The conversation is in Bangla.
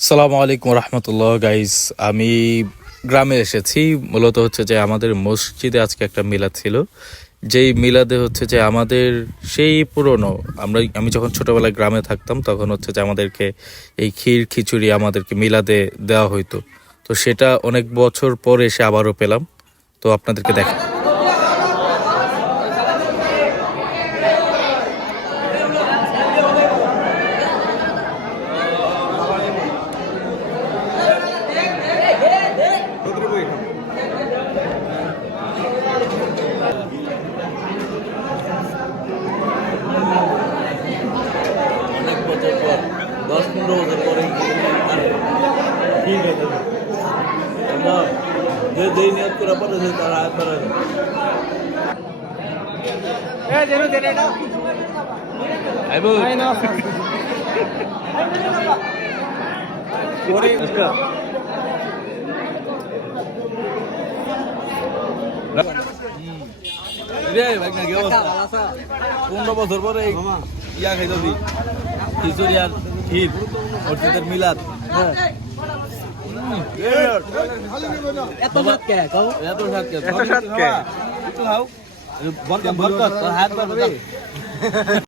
সালামু আলাইকুম রহমতুল্লাহ গাইস আমি গ্রামে এসেছি, মূলত হচ্ছে যে আমাদের মসজিদে আজকে একটা মিলাদ ছিল। যেই মিলাদে হচ্ছে যে আমাদের সেই পুরনো, আমরা, আমি যখন ছোটবেলায় গ্রামে থাকতাম, তখন হচ্ছে যে আমাদেরকে এই ক্ষীর খিচুড়ি আমাদেরকে মিলাদে দেওয়া হইতো। তো সেটা অনেক বছর পরে এসে আবারও পেলাম। তো আপনাদেরকে দেখ দশ পনেরো বছর পরে ঠিক আছে। আমরা যে যেই নিয়ত করে পড়েছে তারা হাত ধরে আইবো। রে ভাই কি অবস্থা? পনেরো বছর পরে ইয়া খাইতেছি। খিচুড়ি আর ক্ষীর মসজিদের মিলাদ এত সাত কে এত সাত কে এত কে হাত